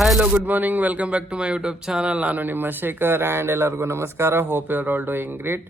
Hello good morning, welcome back to my YouTube channel. ನಾನು ನಿಮ್ಮ Shekhar and ಎಲ್ಲರಿಗೂ ನಮಸ್ಕಾರ. Hope your all doing great.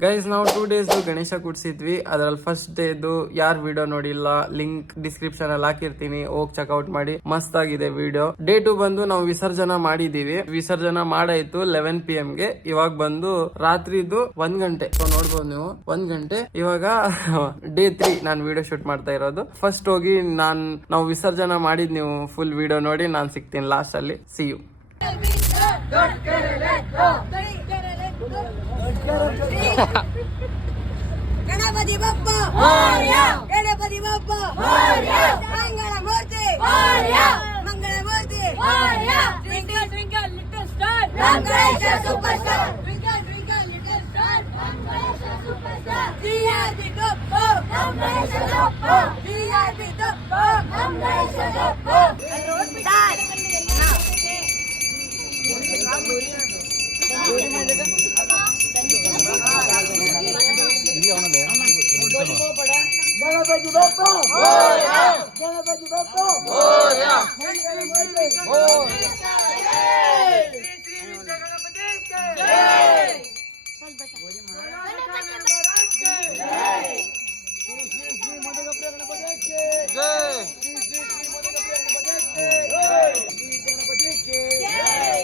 Guys, ನಾವು 2 days Ganesha ಕೂಡ್ಸಿದ್ವಿ. ಅದ್ರಲ್ಲಿ ಫಸ್ಟ್ ಡೇದು ಯಾರು ವಿಡಿಯೋ ನೋಡಿಲ್ಲ, ಲಿಂಕ್ ಡಿಸ್ಕ್ರಿಪ್ಷನ್ ಅಲ್ಲಿ ಹಾಕಿರ್ತೀನಿ, ಹೋಗಿ ಚೆಕ್ಔಟ್ ಮಾಡಿ. ಮಸ್ತ್ ಆಗಿದೆ ವಿಡಿಯೋ. ಡೇ 2 ಬಂದು ನಾವು ವಿಸರ್ಜನಾ ಮಾಡಿದೀವಿ. ವಿಸರ್ಜನಾ ಮಾಡಾಯ್ತು 11 PM ಗೆ. ಇವಾಗ ಬಂದು ರಾತ್ರಿದು 1 ಗಂಟೆ. ನೋಡ್ಬೋದು ನೀವು 1 ಗಂಟೆ. ಇವಾಗ ಡೇ 3 ನಾನು ವಿಡಿಯೋ ಶೂಟ್ ಮಾಡ್ತಾ ಇರೋದು. ಫಸ್ಟ್ ಹೋಗಿ ನಾವು ವಿಸರ್ಜನಾ ಮಾಡಿದ್ ನೀವು ಫುಲ್ ವಿಡಿಯೋ ನೋಡಿ ನಾನು ಸಿಗ್ತೀನಿ ಲಾಸ್ಟ್ ಅಲ್ಲಿ. See you. Ganapati Bappa Morya, Ganapati Bappa Morya, Mangala Murti Morya, Mangala Murti Morya. Twinkle twinkle little star, Mangalesha super star. Twinkle twinkle little star, Mangalesha super star. GRB ದಪ್ಪ, ಮಂಗಳೇಶ ದಪ್ಪ, ಜಿಆರ್ಬಿ ದಪ್ಪ, ಮಂಗಳೇಶ ದಪ್ಪ. ಗಣಪತಿ ಬಪ್ಪ ಮೋರ್ಯ, ಗಣಪತಿ ಬಪ್ಪ ಮೋರ್ಯ, ಮಂಗಳ ಮೂರ್ತಿ ಮೋರ್ಯ. ಶ್ರೀ ವಿದ್ಯಾ ಗಣಪತಿ ಕೇ ಜೈ. ಶ್ರೀ ಮಧುಗಪ್ರಿಯ ಗಣಪತಿ ಕೇ ಜೈ. ಶ್ರೀ ಮಧುಗಪ್ರಿಯ ಗಣಪತಿ ಕೇ ಜೈ. ಗಣಪತಿ ಕೇ ಜೈ.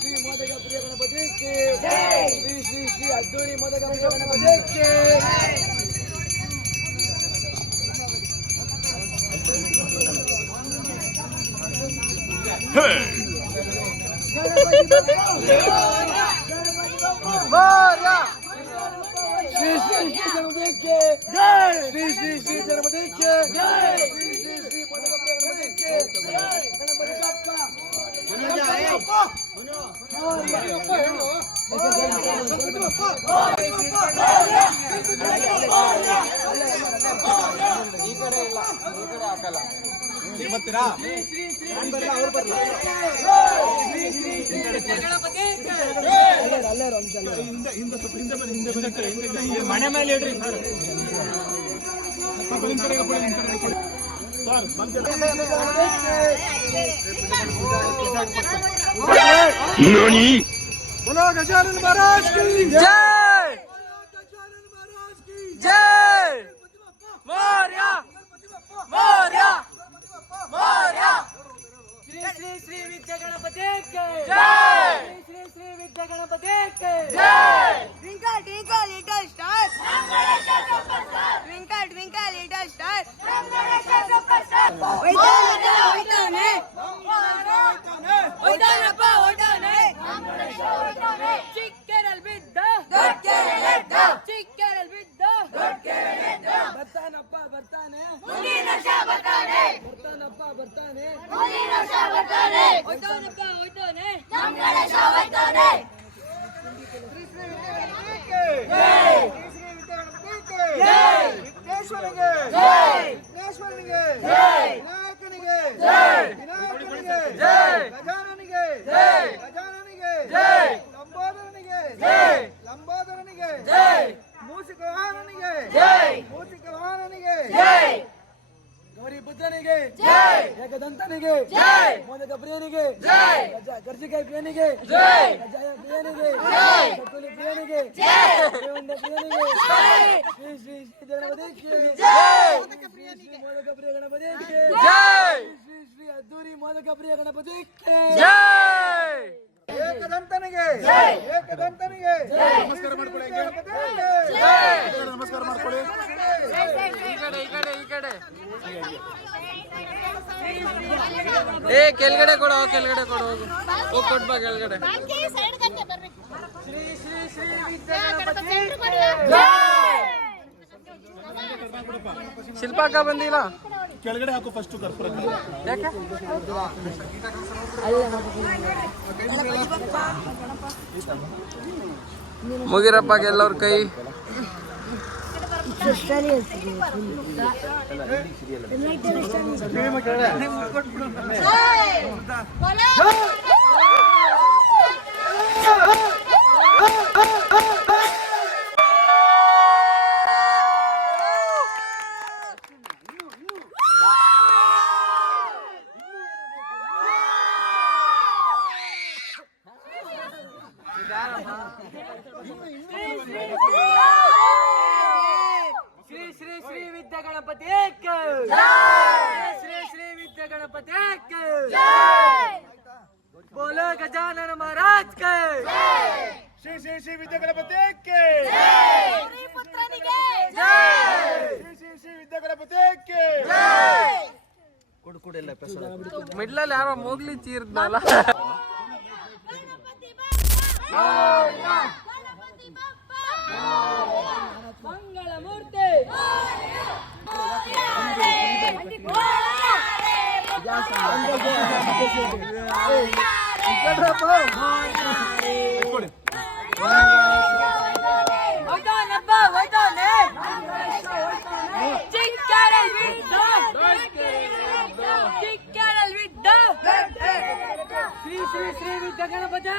ಶ್ರೀ ಮಧುಗಪ್ರಿಯ ಗಣಪತಿ ಕೇ ಜೈ. ಶ್ರೀ ಅದ್ದೂರಿ ಮಧುಗಪ್ರಿಯ ಗಣಪತಿ ಕೇ ಜೈ. ಶ್ರೀ ಗಣಪತಿ ಕೇ ಜೈ. ಶ್ರೀ ಗಣಪತಿ ಕೇ ಜೈ. ಶ್ರೀ ಗಣಪತಿ ಕೇ ಜೈ. ಗಣಪತಿ ಬಪ್ಪ ಈ ಕಡೆ ಇಲ್ಲ, ಈ ಕಡೆ ಹಾಕಲ್ಲ. ಬರ್ತೀರಾ? ಮನೆ ಮೇಲೆ ಇಡ್ರಿ ಸರ್. बोलो गजानन महाराज की जय, जय मौर्य, मौर्य, मौर्य. श्री विद्या गणपति के जय. श्री विद्या गणपति के जय. Twinkle twinkle little star, Mangalesha super star. Twinkle twinkle little star, Mangalesha super star. ಹೋಯ್ತಾನೆ ಹೋಯ್ತಾನಪ್ಪ ಹೋಯ್ತಾನೆ, Mangalesha ಹೋಯ್ತಾನೆ. ಚಿಕ್ಕೆರಲ್ ಬಿದ್ದ ದೊಡ್ಡ ಕೆರೆಲೆದ್ದ, ಚಿಕ್ಕೆರಲ್ ಬಿದ್ದ ದೊಡ್ಡ ಕೆರೆಲೆದ್ದ. ಬರ್ತಾನಪ್ಪ ಬರ್ತಾನೆ, ಮುಂದಿನ ವರ್ಷ ಬರ್ತಾನೆ. ಬರ್ತಾನಪ್ಪ ಬರ್ತಾನೆ, ಮುಂದಿನ ವರ್ಷ ಬರ್ತಾನೆ. ಹೋಯ್ತಾನಪ್ಪ ಹೋಯ್ತಾನೆ, Mangalesha ಹೋಯ್ತಾನೆ. ವಿಘ್ನೇಶ್ವರನಿಗೆ ಜೈ. ವಿಘ್ನೇಶ್ವರನಿಗೆ ಜೈ. ವಿನಾಯಕನಿಗೆ ಜೈ. ವಿನಾಯಕನಿಗೆ ಜೈ. ಗಜಾನನಿಗೆ ಜೈ. ಗಜಾನನಿಗೆ ಜೈ. ಲಂಬೋದರನಿಗೆ ಜೈ. ಲಂಬೋದರನಿಗೆ ಜೈ. ಮೂಷಿಕ ವಾಹನನಿಗೆ ಜೈ. ಮೂಷಿಕ ವಾಹನನಿಗೆ ಜೈ. ಗೌರಿ ಬುದ್ಧನಿಗೆ ಜೈ. ಏಕದಂತನಿಗೆ ಜೈ. ಮೋದಕ ಪ್ರಿಯನಿಗೆ ಜೈ. ಗರ್ಜಿಕಾಯಿ ಪ್ರಿಯನಿಗೆ ಜೈ. ಗಜಾಯ ಪ್ರಿಯನಿಗೆ ಜೈ. ಕಟುಲಿ ಪ್ರಿಯನಿಗೆ ಜೈ. ದೇವಂಡ ಪ್ರಿಯನಿಗೆ ಜೈ. ಶ್ರೀ ಗಣಪತಿ ಜೈ. ಮೋದಕ ಪ್ರಿಯ ಗಣಪತಿ ಜೈ. ಶ್ರೀ ಅದ್ದೂರಿ ಮೋದಕ ಪ್ರಿಯ ಗಣಪತಿ ಜೈ. ಏಕದಂತನಿಗೆ ಜೈ. ಏಕದಂತನಿಗೆ ಜೈ. ನಮಸ್ಕಾರ ಮಾಡ್ಕೊಳ್ಳಿ. ಜೈ. ನಮಸ್ಕಾರ ಮಾಡ್ಕೊಳ್ಳಿ. ಈ ಕಡೆ ಈ ಕಡೆ ಈ ಕಡೆ. ಏ ಕೆಳಗಡೆ ಕೊಡು, ಕೆಳಗಡೆ ಕೊಡು. ಹೋಗಿ ಕೊಟ್ಬಾ ಕೆಳಗಡೆ. ಶ್ರೀ ಶ್ರೀ ಶ್ರೀ ವಿದ್ಯಾ ಗಣಪತಿ ಜೈ. ಶಿಲ್ಪಾಕ ಬಂದಿಲ್ಲ, ಕೆಳಗಡೆ ಹಾಕು ಫಸ್ಟ್ ಕರ್ಪೂರ. ಯಾಕೆ ಮುಗಿರಪ್ಪ ಎಲ್ಲವ್ರ ಕೈ. ಶ್ರೀ ಶ್ರೀ ಶ್ರೀ ವಿದ್ಯಾ ಗಣಪತಿ ಶ್ರೀ ಶ್ರೀ ವಿದ್ಯಾ ಗಣಪತಿ बोलो गजानन महाराज के ಶ್ರೀ ಶ್ರೀ ಶ್ರೀ ವಿದ್ಯಾ ಗಣಪತಿ ಕೆ ಪುತ್ರನಿಗೆ ಶ್ರೀ ಶ್ರೀ ಶ್ರೀ ವಿದ್ಯಾ ಗಣಪತಿ ಕೆ ಮಿಡ್ಲಲ್ಲಿ ಯಾರೋ ಮೋಗ್ಲಿ ಚೀರ್ದಲ್ಲ ಮಂಗಳ ಮೂರ್ತಿ ಶ್ರೀ ಶ್ರೀ ಶ್ರೀ ವಿದ್ಯಾ ಗಣಪತಿ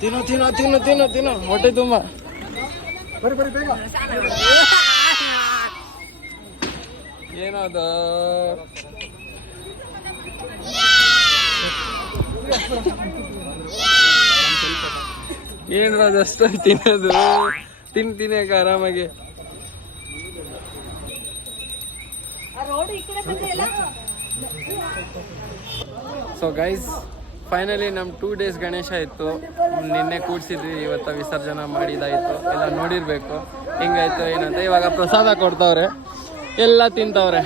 ತಿನ್ನು ತಿನ್ನು ತಿನ್ನು ತಿನ್ನು ತಿನ್ನು ಹೊಟ್ಟೆ ತುಂಬ ಬರ್ರಿ ಬರ್ರಿ ಬೇಗ ಏನದು ಏನ್ರ ಅದಷ್ಟೊಂದು ತಿನ್ನೋದು ತಿನ್ಯಾಕ ಆರಾಮಾಗಿ ಸೊ ಗೈಸ್ ಫೈನಲಿ ನಮ್ಮ 2 days ಗಣೇಶ ಇತ್ತು. ನಿನ್ನೆ ಕೂಡ್ಸಿದ್ವಿ, ಇವತ್ತು ವಿಸರ್ಜನೆ ಮಾಡಿದಾಯ್ತು. ಎಲ್ಲ ನೋಡಿರ್ಬೇಕು ಹಿಂಗಾಯ್ತು ಏನಂತ. ಇವಾಗ ಪ್ರಸಾದ ಕೊಡ್ತಾವ್ರೆ, ಎಲ್ಲ ತಿಂತವ್ರೆ.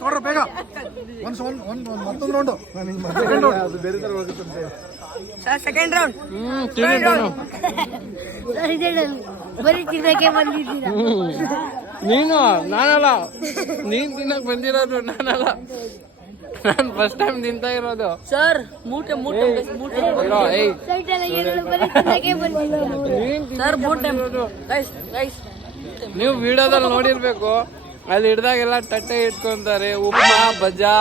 ತೋಡ್ರಿ ಬೇಗ ಮತ್ತೊಂದು ರೌಂಡು ಅದು ಬೇರೆ ತರ ಹೋಗುತ್ತಂತೆ. ಸೆಕೆಂಡ್ ರೌಂಡ್ ಬರೀ ತಿನ್ನಕ್ಕೆ ಬಂದಿದ್ದೀರಾ? ನೀನು ನಾನಲ್ಲ, ನೀನ್ ತಿನ್ನಕ್ ಬಂದಿರೋದು ನಾನಲ್ಲ. ನಾನು ಫಸ್ಟ್ ಟೈಮ್ ತಿಂತಾ ಇರೋದು ಸರ್. ಮೂಟೆ ಮೂಟೆ ಮೂಟೆ ಸರ್ ಮೂಟೆ. ನೀವು ವಿಡಿಯೋದಲ್ಲಿ ನೋಡಿರ್ಬೇಕು, ಅಲ್ಲಿ ಹಿಡ್ದಾಗೆಲ್ಲ ತಟ್ಟೆ ಇಟ್ಕೊಂತಾರೆ. ಉಪ್ಮಾ ಬಜ್ಜಾ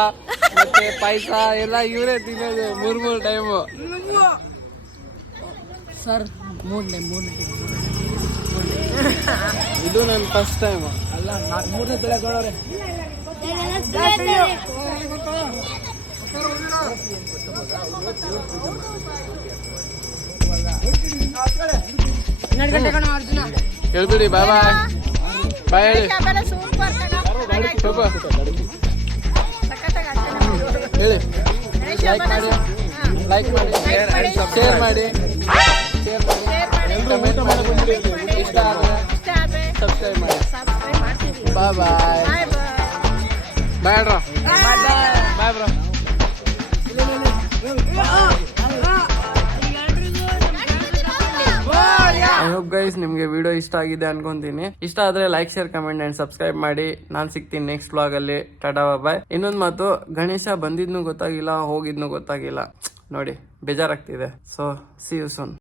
ಮತ್ತೆ ಪಾಯಸ ಎಲ್ಲ ಇವರೇ ತಿನ್ನೋದು 3 ಟೈಮು. ಸರ್ ಮೂರನೇ ಇದು ನನ್ನ ಫಸ್ಟ್ ಟೈಮ್ ಅಲ್ಲ, 3ನೇ ತಲೆ ಕೊಡೋರೆ. ಹೇಳ್ಬಿಡಿ ಬಾಯ್ ಬಾಯ್ ಹೇಳಿ ಹೇಳಿ. ಲೈಕ್ ಮಾಡಿ ಶೇರ್ ಮಾಡಿ ಕಮೆಂಟ್ ಮಾಡಿ, ಇಷ್ಟ ಆದರೆ ಸಬ್ಸ್ಕ್ರೈಬ್ ಮಾಡಿ. Bye bye bye bro. Bye bro. I hope guys ನಿಮ್ಗೆ ವಿಡಿಯೋ ಇಷ್ಟ ಆಗಿದೆ ಅನ್ಕೊಂತೀನಿ. ಇಷ್ಟ ಆದ್ರೆ like share comment and subscribe ಮಾಡಿ. ನಾನ್ ಸಿಗ್ತೀನಿ ನೆಕ್ಸ್ಟ್ ವ್ಲಾಗ್ ಅಲ್ಲಿ. ಟಾಟಾ ಬಾಯ್. ಇನ್ನೊಂದ್ ಮಾತು, ಗಣೇಶ ಬಂದಿದ್ನು ಗೊತ್ತಾಗಿಲ್ಲ, ಹೋಗಿದ್ನು ಗೊತ್ತಾಗಿಲ್ಲ ನೋಡಿ, ಬೇಜಾರಾಗ್ತಿದೆ. So see you soon.